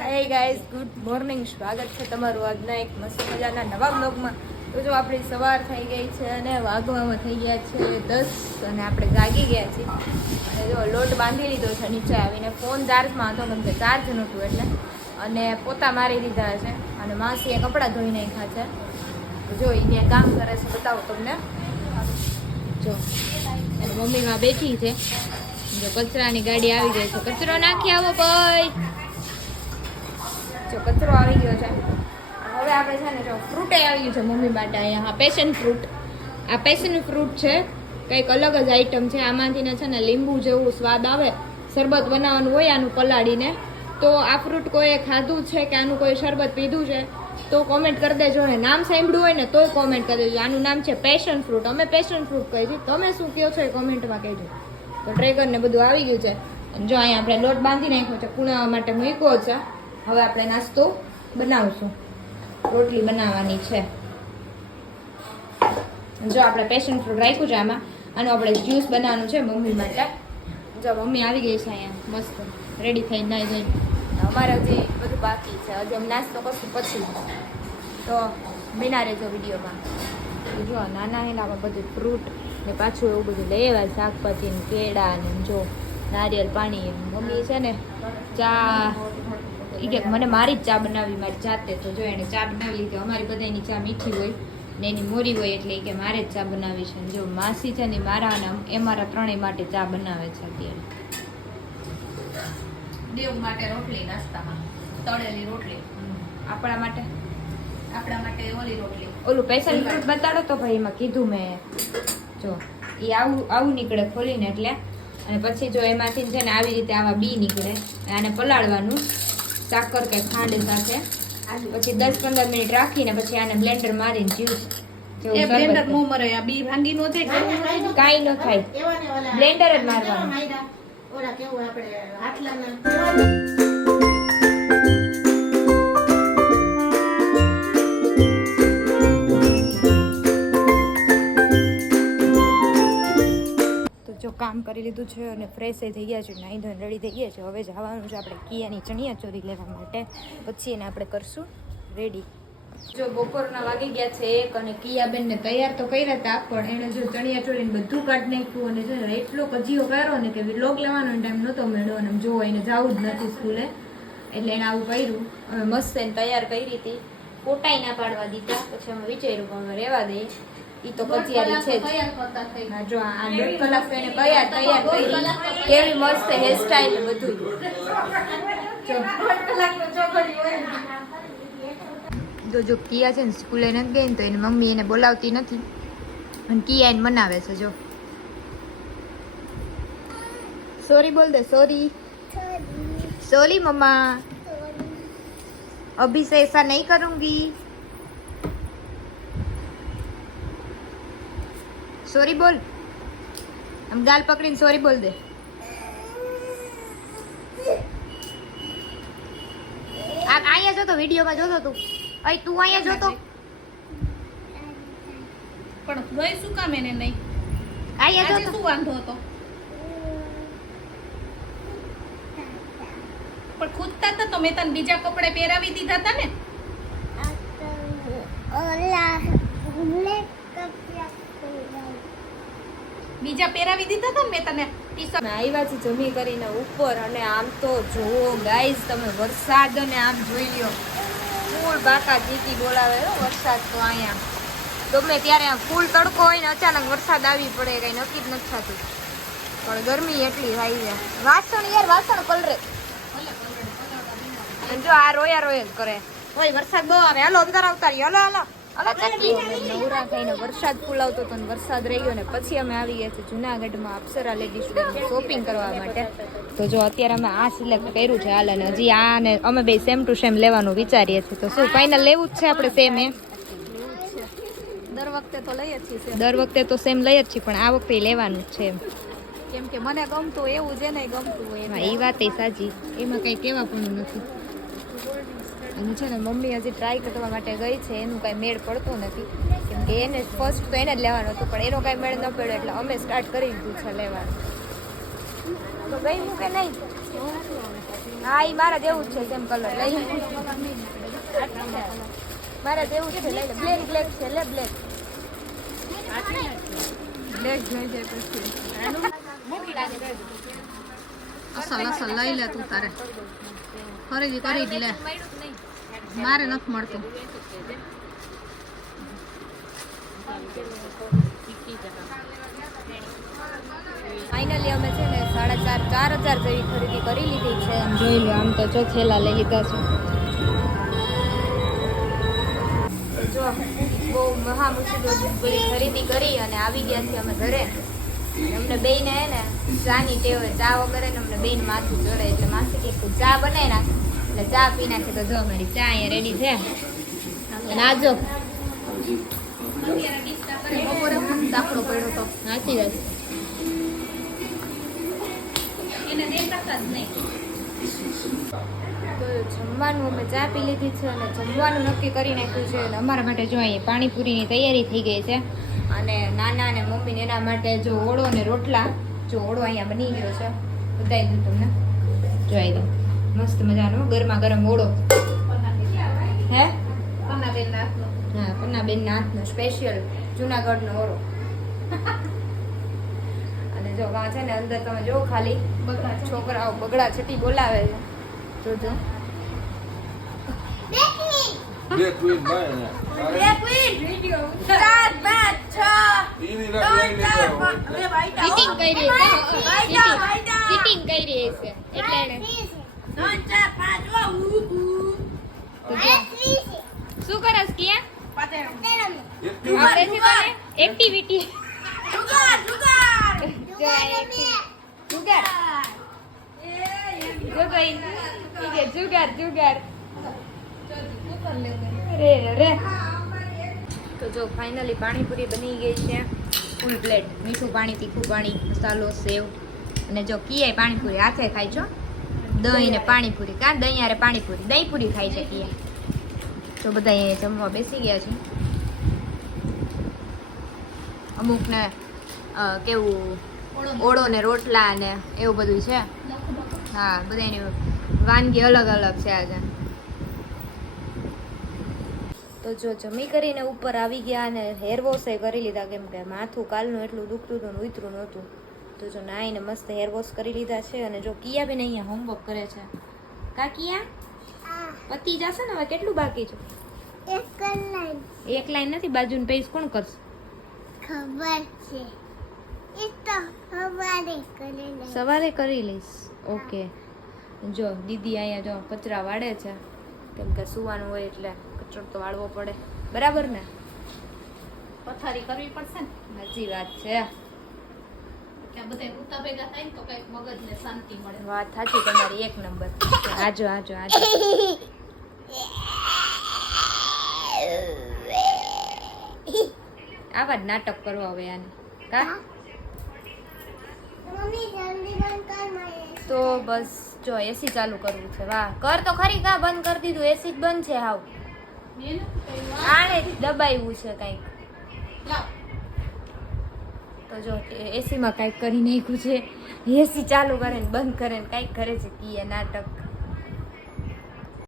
Hey guys good morning સ્વાગત છે તમારું આજના એક મસ્ત મજાના નવા બ્લોગમાં તો જો આપણી સવાર થઈ ગઈ છે અને વાગવામાં થઈ ગયા છે દસ અને આપણે જાગી ગયા છીએ. અને જો લોટ બાંધી લીધો છે, નીચે આવીને ફોન ચાર્જમાં હતો, કેમ કે ચાર્જ નહોતું એટલે. અને પોતા મારી દીધા છે અને માસીએ કપડાં ધોઈ નાખ્યા છે. જો અહીંયા કામ કરે છે, બતાવો તમને. જો મમ્મીમાં બેઠી છે. જો કચરાની ગાડી આવી ગઈ છે. કચરો નાખી આવો, ભાઈ. જો કચરો આવી ગયો છે. હવે આપણે છે ને જો ફ્રૂટે આવી ગયું છે મમ્મી માટે અહીંયા. હા પેશન ફ્રૂટ આ પેશન ફ્રૂટ છે. કંઈક અલગ જ આઈટમ છે. આમાંથી ને છે ને લીંબુ જેવું સ્વાદ આવે, શરબત બનાવવાનું હોય આનું પલાળીને. તો આ ફ્રૂટ કોઈએ ખાધું છે કે આનું કોઈ શરબત પીધું છે, તો કોમેન્ટ કરી દેજો. ને નામ સાંભળ્યું હોય ને તોય કોમેન્ટ કરી દેજો. આનું નામ છે પેશન ફ્રૂટ અમે પેશન ફ્રૂટ કહીએ છીએ. તમે શું કહો છો એ કોમેન્ટમાં કહેજો. તો ડ્રેગન ને બધું આવી ગયું છે. જો અહીંયા આપણે લોટ બાંધી નાખ્યો છે, પૂણાવા માટે મૂક્યો છે. હવે આપણે નાસ્તો બનાવશું. રોટલી બનાવવાની છે. જો આપણે પેશન ફ્રૂટ રાખ્યું છે આમાં, આનું આપણે જ્યુસ બનાવવાનું છે મમ્મી માટે. જો મમ્મી આવી ગઈ છે અહીંયા, મસ્ત રેડી થઈ નાઈ જઈને અમારે હજી બધું બાકી છે. હજી અમે નાસ્તો કરશું પછી. તો બિના રહેજો વિડીયોમાં. જો નાના એનામાં બધું ફ્રૂટ ને પાછું એવું બધું લઈ આવ્યા શાકભાજી ને કેળા ને જો, નારિયેલ પાણી મમ્મી છે ને ચા કે મને મારી જ ચા બનાવી મારી જાતે તો જો એને ચા બનાવી લીધી અમારી બધાની ચા મીઠી હોય ને એની મોરી હોય એટલે કે મારે જ ચા બનાવી છે. જો માસી છે ને મારા અને એ મારા ત્રણેય માટે ચા બનાવે છે અત્યારે. દેવ માટે રોટલી નાસ્તામાં તળેલી રોટલી. આપણા માટે આપણા માટે ઓલી રોટલી. ઓલું પેશન ફ્રૂટ બતાડો તો ભાઈ એમાં કીધું મેં. જો એ આવું આવું નીકળે ખોલીને એટલે અને પછી જો એમાંથી છે ને આવી રીતે આવા બી નીકળે આને પલાળવાનું. સાકર કે ખાંડ સાથે. પછી દસ પંદર મિનિટ રાખીને પછી આને બ્લેન્ડર મારીને જ્યુસ. એ બ્લેન્ડર નો મરે આ બી ભાંગી નો થાય કાંઈ ન થાય? બ્લેન્ડર જ મારવાનું. ઓલા કેવું આપણે આટલાના કામ કરી લીધું છે અને ફ્રેશ થઈ ગયા છે નાહી ધોઈને રેડી થઈ ગયા છે. હવે જવાનું છે આપણે કિયાની ચણિયા ચોરી લેવા માટે. પછી એને આપણે કરશું રેડી જો બપોરના વાગી ગયા છે એક અને કિયાબેનને તૈયાર તો કર્યા હતા, પણ એણે જો ચણિયા ચોરીને બધું કાઢી નાખ્યું અને જો એટલો કજીયો કર્યો ને કે વ્લોગ લેવાનો ટાઈમ નહોતો મળ્યો અને જો એને જવું જ નથી સ્કૂલે. એટલે એને આવું કર્યું. મસ્ત એને તૈયાર કરી હતી. ફોટાઈ ના પાડવા દીધા. પછી અમે વિચાર્યું પણ અમે રહેવા દઈએ. ઈ તો કચિયારી છે જ હા, જો આ દોઢ કલાક તો એને કયા તૈયાર કરી કેવી મસ્ત હેરસ્ટાઈલ બધું જો જો કિયા છે ને સ્કૂલે નથી ગઈ ને તો એની મમ્મી એને બોલાવતી નથી અને કિયા એને મનાવે છે જો સોરી બોલ દે સોરી સોરી મમ્મા अभी से ऐसा नहीं करूंगी સોરી બોલ. આમ ગાલ પકડીને સોરી બોલ દે. આ અહીંયા જોતો વિડીયોમાં જોતો તું. અહીં તું અહીંયા જોતો. પણ ગઈ શું કામ એને નહીં? અહીંયા જોતો. શું વાંધો હતો? પણ ખૂદતા હતા તો મેં તને બીજા કપડે પહેરાવી દીધા હતા ને. બીજા પહેરાવી દીધા હતા મેં તને ટીશર્ટ. આવ્યા છે જમી કરીને ઉપર અને આમ તો જોવો ગાઈઝ તમે વરસાદ અને આમ જોઈ લ્યો. ફૂલ બાકા જીતી બોલાવે વરસાદ તો અહીંયા. ગમે ત્યારે ફૂલ તડકો હોય ને અચાનક વરસાદ આવી પડે કઈ નક્કી જ નથી થતું. પણ ગરમી એટલી થાય છે. વાસણ યાર વાસણ કલરે જો આ રોયા રોયા કરે. હોય વરસાદ બહુ આવે. હાલો અંદર આવતા હાલો હાલો. ચટકી નવરા થઈને વરસાદ ફૂલાવતો હતો ને વરસાદ રહી ગયો ને પછી અમે આવી ગયા છે જુનાગઢમાં અપ્સરા લેડીઝ શોપિંગ કરવા માટે. તો જો અત્યારે અમે આ સિલેક્ટ કર્યું છે હાલ અને હજી આ ને અમે બે સેમ ટુ સેમ લેવાનું વિચારીએ છીએ. તો શું ફાઇનલ લેવું જ છે આપણે સેમ એ દર વખતે તો લઈએ જ છીએ દર વખતે તો સેમ લઈ જ છીએ પણ આ વખતે લેવાનું જ છે એમ. કેમ કે મને ગમતું એવું છે ને ગમતું હોય એ વાત એ સાચી. એમાં કંઈ કહેવા પણ નથી. અને છે ને મમ્મી હજી ટ્રાય કરવા માટે ગઈ છે એનું કાંઈ મેળ પડતો નથી. કેમ કે એને ફર્સ્ટ તો એને જ લેવાનું હતું પણ એનો કાંઈ મેળ ન પડ્યો એટલે અમે સ્ટાર્ટ કરી દીધું છે લેવાનું. તો ગઈ હું કે નહીં? હા એ મારા જેવું જ છે સેમ કલર લઈ મારા જેવું છે લઈ લે બ્લેક બ્લેક છે લે બ્લેક બ્લેક જોઈ જાય પછી. અસલ અસલ લઈ લે તું તારે. ખરીદી કરી જ લે. મારે નથી મળતું. ફાઇનલી અમે છે ને સાડા ચાર ચાર હજાર જેવી ખરીદી કરી લીધી છે. આમ જોઈ લો આમ તો જો થેલા લઈ લીધા છે. જો બહુ મહા મુસીબત બધી ખરીદી કરી અને આવી ગયા છીએ અમે ઘરે. અમને બેયને હે ને ચાની ટેવ ચા વગર ને અમને બેન માથું ચડે એટલે માસી કે ચા બનાવી નાખ. એટલે ચા પી નાખી તો જો મારી ચા અહીંયા રેડી છે. આ બપોરે દાખલો પડ્યો તો. નાચી જમવાનું અમે ચા પી લીધી છે અને જમવાનું નક્કી કરી નાખ્યું છે. અને અમારા માટે જો અહીં પાણીપુરીની તૈયારી થઈ ગઈ છે. અને નાના અને મમ્મીને એના માટે જો ઓળો અને રોટલા જો ઓળો અહીંયા બની ગયો છે. બતાવી દઉં તમને. જોઈ દો મસ્ત મજાનો ગરમા ગરમ ઓળો. હે? પન્નાબેન નાથનો હા પન્નાબેન હાથનો સ્પેશિયલ જુનાગઢનો ઓળો. અને જો વાં છે ને અંદર તમે જો ખાલી બગડા છોકરાઓ બગડા છટી બોલાવે છે. જોજો. બે ક્વીન ભાઈ પાંચ છ. ઈની કરી છે. કરી છે. એટલે શું કરસ કિયા? આવડે છે એક્ટિવિટી જુગાર જુગાર. જુગાર જો ભાઈ જુગાર જુગાર. રે રે તો જો ફાઇનલી પાણીપુરી બની ગઈ છે. ફૂલ પ્લેટ મીઠું પાણી તીખું પાણી મસાલો સેવ. અને જો કીએ પાણીપુરી હાથે ખાય છો? દહીં ને પાણીપુરી. કાં? દહીં યારે પાણીપુરી. દહીં પૂરી છે કિયા તો બધા અહીંયા જમવા બેસી ગયા છે. અમુકને કેવું, ઓળો ને રોટલા ને એવું બધું છે. હા, બધાની વાનગી અલગ અલગ છે આજે. તો જો જમી કરીને ઉપર આવી ગયા અને હેર વોશ કરી લીધા, કેમ કે માથું, કાલનું એટલું દુખતું હતું ને ઉતરું નહોતું. તો જો નાઈને મસ્ત હેર વોશ કરી લીધા છે અને જો કિયા બેન અહીંયા હોમવર્ક કરે છે. કા કિયા? પતી જશે ને હવે કેટલું બાકી છે? એક લાઈન નથી બાજુનું પેજ કોણ કરશે? ખબર છે. એ તો સવારે કરી લઈશ સવારે કરી લઈશ. ઓકે. જો દીદી અહીંયા જો કચરા વાળે છે. કેમ કે સુવાનું હોય એટલે કચરો તો વાળવો પડે. બરાબર ને? પથારી કરવી પડશે ને? સાચી વાત છે. વાત સાચી તમારી એક નંબર. આજો આજો આજો. આવા જ નાટક કરવા હવે આને. કા? મમ્મી જલ્દી બંધ કર મારે તો બસ જો એસી ચાલુ કરવું છે. વાહ. કર તો ખરી કા બંધ કરી દીધું. એસી જ બંધ છે હાવ. આને દબાવ્યું છે કંઈક. તો જો એસીમાં કાંઈક કરી નાખ્યું છે. એસી ચાલુ કરે ને બંધ કરે ને કાંઈક કરે છે. કીએ નાટક.